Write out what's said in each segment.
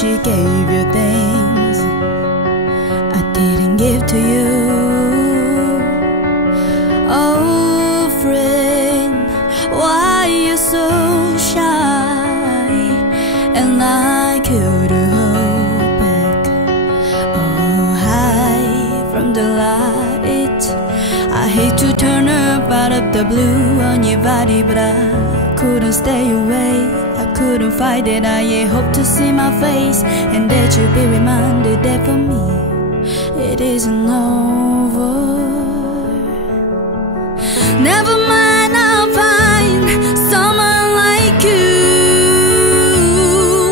she gave you things I didn't give to you. Oh friend, why you so shy? And I couldn't hold back. Oh, hide from the light. I hate to turn up out of the blue on your body, but I couldn't stay away. I couldn't fight it. I hope to see my face and that you'll be reminded that for me it isn't over. Never mind, I'll find someone like you.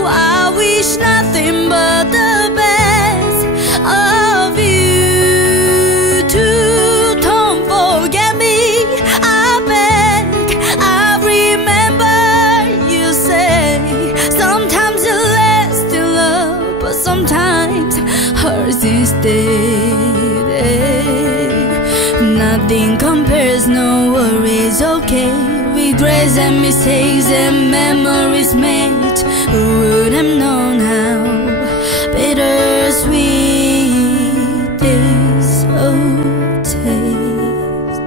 I wish nothing but the best of you too. Don't forget me, I beg. I remember you say sometimes you last in love, but sometimes hurts instead. Nothing compares, no worries, okay. Regrets and mistakes and memories made. Who would have known how bittersweet this old taste?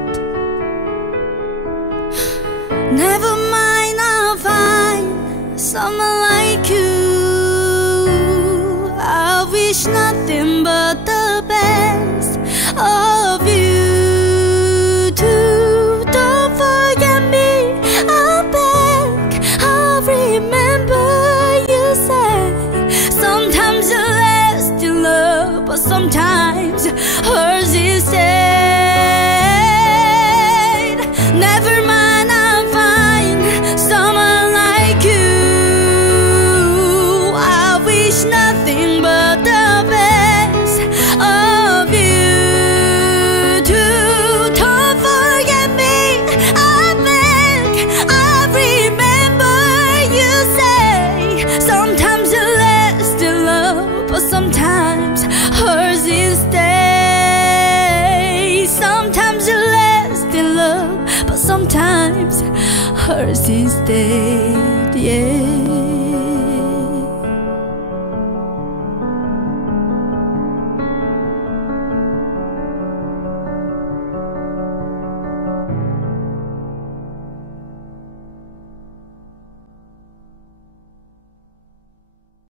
Never mind, I'll find someone like you. I wish nothing but the best of you. But sometimes hers instead. Never mind, I'll find someone like you. I wish nothing but the best of you too. Don't forget me, I beg. I remember you say sometimes you last in love, but sometimes hers instead. Sometimes you last in love, but sometimes hers instead, yeah.